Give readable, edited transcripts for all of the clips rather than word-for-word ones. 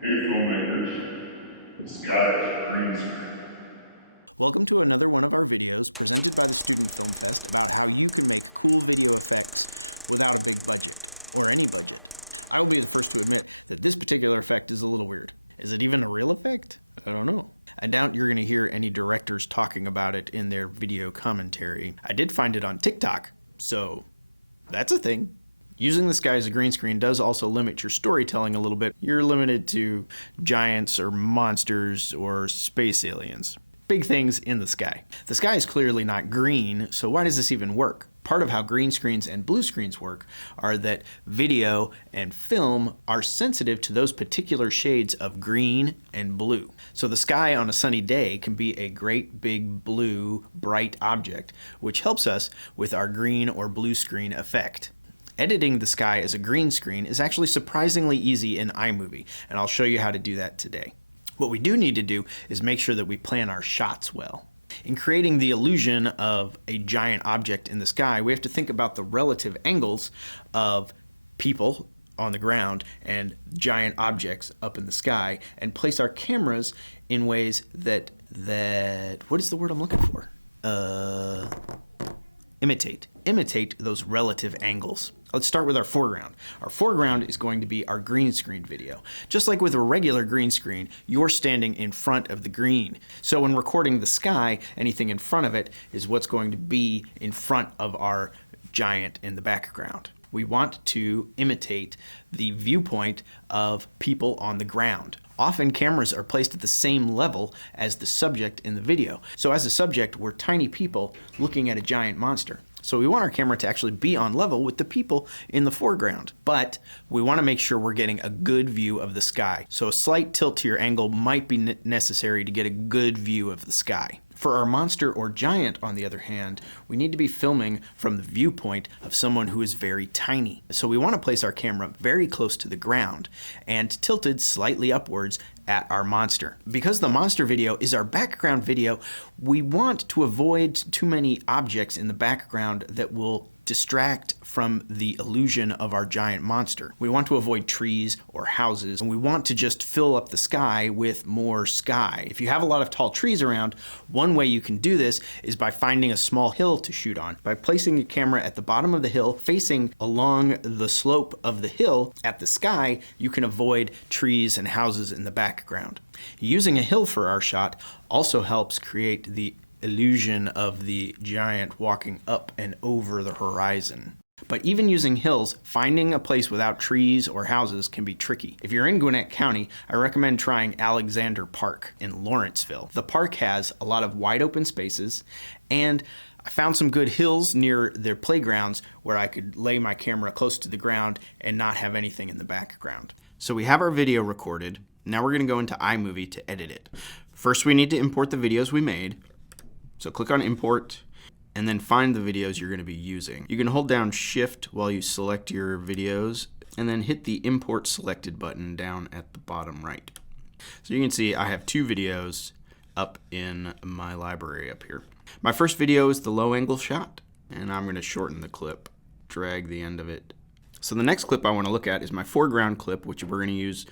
Hey filmmakers, this guy is green screen. Welcome to another one of our videos presented by the Student Film Fest about how you can make cool video effects without a big budget, or any budget. I will be the first to admit that this particular effect is a little weird. Is it even a real effect? I don't know. I doubt you're going to hear any directors talking about it in their video commentary. I did find it on TikTok, so that's a thing. Using the sky as a green screen does also limit your storytelling a little bit. You're limited to giants or monsters or space aliens. Big things in the sky. The sky is clearly not green, so why does this even work? Part of how green screens and blue screens work are that video and film are sensitive to those particular shades of green and blue. So the sky on a sunny day can be a great big blue, bright object, which helps us with our green or blue screen effect. Editing the sky as a green screen is actually surprisingly easy in iMovie, and I'll show you how to do that today. What we do need to do is make sure that we plan our shots well. In creating the illusion of a giant object in the sky, we have to think about the relative angles of people on the ground and giant objects up in the sky, and place our cameras in ways that what is the word I'm looking for? Imitate those relative angles. Let's start with our foreground. Our foreground is going to be our green screen video. Just like with a regular green screen, you're standing in front of the green. So when recording the sky, anything in front of it is what's going to be in front of our giant in the background. We want to imitate the viewpoint of people on the ground. Often cameras are placed at the same level as the subject in the video. So as a subject, we're tiny people looking at a giant monster. So we want our camera to actually be on level with the people in the foreground. But we want to make sure we're getting a good view of the sky. So a slight tilt to your angle might be necessary to get a good view of the sky. For our monster or giant, on the other hand, we need to be filming from the viewpoint of someone who is very tiny. So we want to place our camera very close to the ground and tilted slightly upwards at our monster. Because the monster video is our background video, we want to avoid too many objects in the background that will distract from the illusion of our giant monster. We want to avoid trees or houses, and we want to just fill up the sky with more sky. If you have a lot of tall trees around, one way you can do this is by finding a small hill to shoot on. By placing a camera at the bottom of the hill, facing along the slope of the hill at the sky, you can avoid trees and houses in the background. Using a hill for our shot also helps create the illusion of the giant walking up and over the horizon. But even using hills, finding a place without trees or houses can be tricky. If you're in Gwinnett County, I recommend trying Alexander Park in Lawrenceville. The park has a lot of wide open spaces, and I found some good hills near their playgrounds where I could lay my camera close to the ground and not have anything in the background. So we have our video recorded. Now we're going to go into iMovie to edit it. First, we need to import the videos we made. So click on Import, and then find the videos you're going to be using. You can hold down Shift while you select your videos, and then hit the Import Selected button down at the bottom right. So you can see I have two videos up in my library up here. My first video is the low angle shot, and I'm going to shorten the clip, drag the end of it. So the next clip I want to look at is my foreground clip, which we're going to use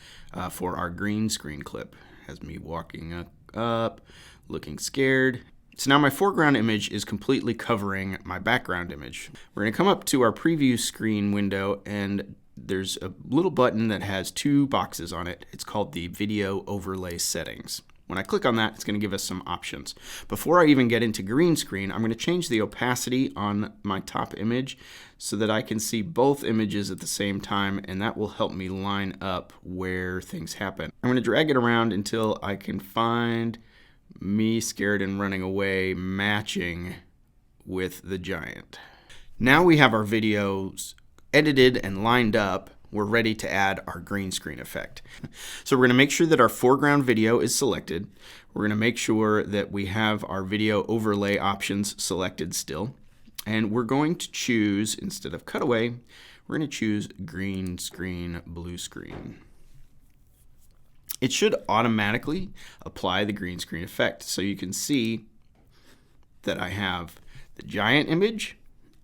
for our green screen clip. It has me walking up, looking scared. So now my foreground image is completely covering my background image. We're going to come up to our preview screen window, and there's a little button that has two boxes on it. It's called the Video Overlay Settings. When I click on that, it's going to give us some options. Before I even get into green screen, I'm going to change the opacity on my top image so that I can see both images at the same time, and that will help me line up where things happen. I'm going to drag it around until I can find me scared and running away matching with the giant. Now we have our videos edited and lined up. We're ready to add our green screen effect. So we're going to make sure that our foreground video is selected. We're going to make sure that we have our video overlay options selected still. And we're going to choose, instead of cutaway, we're going to choose green screen, blue screen. It should automatically apply the green screen effect. So you can see that I have the giant image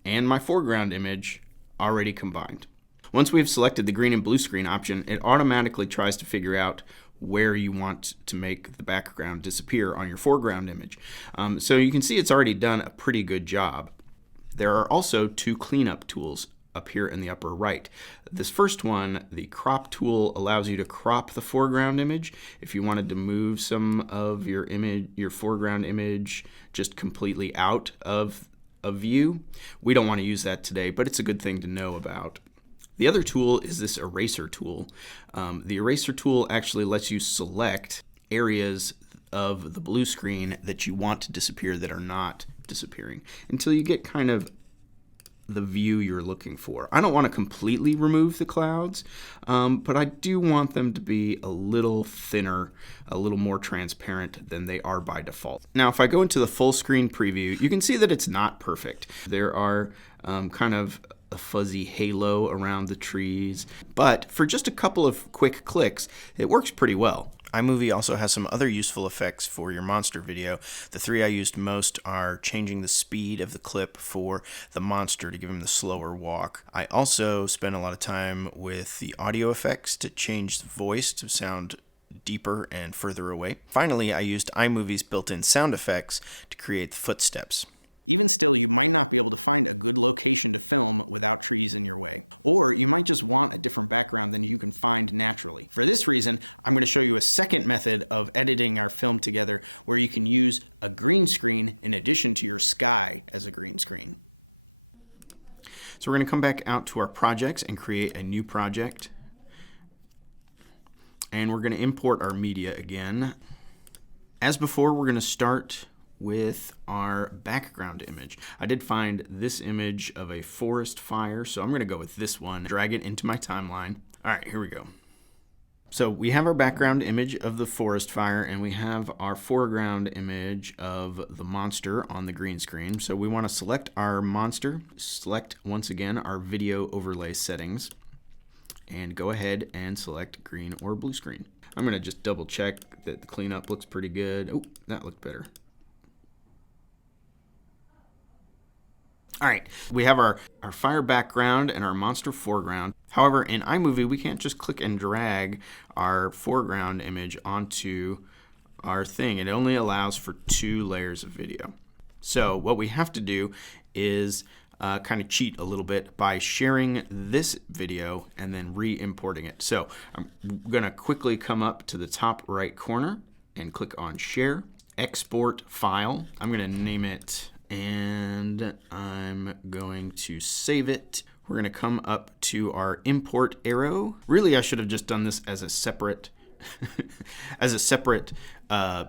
and my foreground image already combined. Once we've selected the green and blue screen option, it automatically tries to figure out where you want to make the background disappear on your foreground image. So you can see it's already done a pretty good job. There are also two cleanup tools up here in the upper right. This first one, the crop tool, allows you to crop the foreground image. If you wanted to move some of your image, your foreground image, just completely out of view. We don't want to use that today, but it's a good thing to know about. The other tool is this eraser tool. The eraser tool actually lets you select areas of the blue screen that you want to disappear that are not disappearing until you get kind of the view you're looking for. I don't want to completely remove the clouds, but I do want them to be a little thinner, a little more transparent than they are by default. Now, if I go into the full screen preview, you can see that it's not perfect. There are kind of a fuzzy halo around the trees, but for just a couple of quick clicks, it works pretty well. iMovie also has some other useful effects for your monster video. The three I used most are changing the speed of the clip for the monster to give him the slower walk. I also spent a lot of time with the audio effects to change the voice to sound deeper and further away. Finally, I used iMovie's built-in sound effects to create the footsteps. Even still, you might not be able to find a good location to film without trees in your way. Or you might just want a different background than you can find naturally. For this reason, I'm going to show you a second method of editing our film together where you can use a green screen in addition to your sky as a green screen. So we're going to come back out to our projects and create a new project. And we're going to import our media again. As before, we're going to start with our background image. I did find this image of a forest fire, so I'm going to go with this one, drag it into my timeline. All right, here we go. So we have our background image of the forest fire, and we have our foreground image of the monster on the green screen. So we want to select our monster, select once again our video overlay settings, and go ahead and select green or blue screen. I'm going to just double check that the cleanup looks pretty good. Oh, that looked better. All right, we have our fire background and our monster foreground. However, in iMovie, we can't just click and drag our foreground image onto our thing. It only allows for 2 layers of video. So what we have to do is kind of cheat a little bit by sharing this video and then re-importing it. So I'm going to quickly come up to the top right corner and click on Share, Export File. I'm going to name it, and I'm going to save it. We're going to come up to our import arrow. Really, I should have just done this as a separate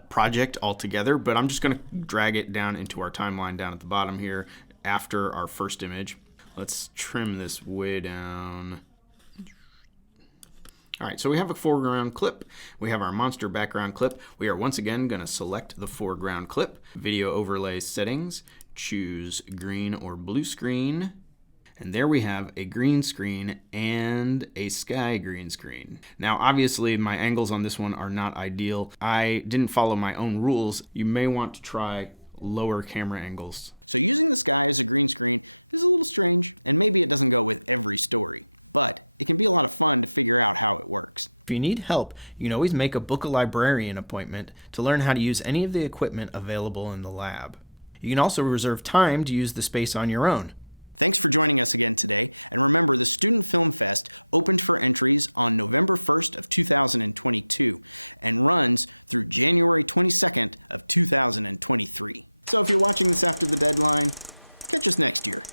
project altogether, but I'm just going to drag it down into our timeline down at the bottom here after our first image. Let's trim this way down. All right, so we have a foreground clip. We have our monster background clip. We are once again going to select the foreground clip. Video overlay settings, choose green or blue screen. And there we have a green screen and a sky green screen. Now, obviously, my angles on this one are not ideal. I didn't follow my own rules. You may want to try lower camera angles. So using the sky as a green screen is a little strange, and maybe it doesn't go with every story. But it can be a lot of fun to figure out how it works. If you need help, you can always make a book a librarian appointment to learn how to use any of the equipment available in the lab. You can also reserve time to use the space on your own. Thanks for joining us again today, and remember the Student Film Fest opened for entries on November 1st of 2022 and runs through January 22nd of 2023. So if you're watching this after the deadline, catch us next year.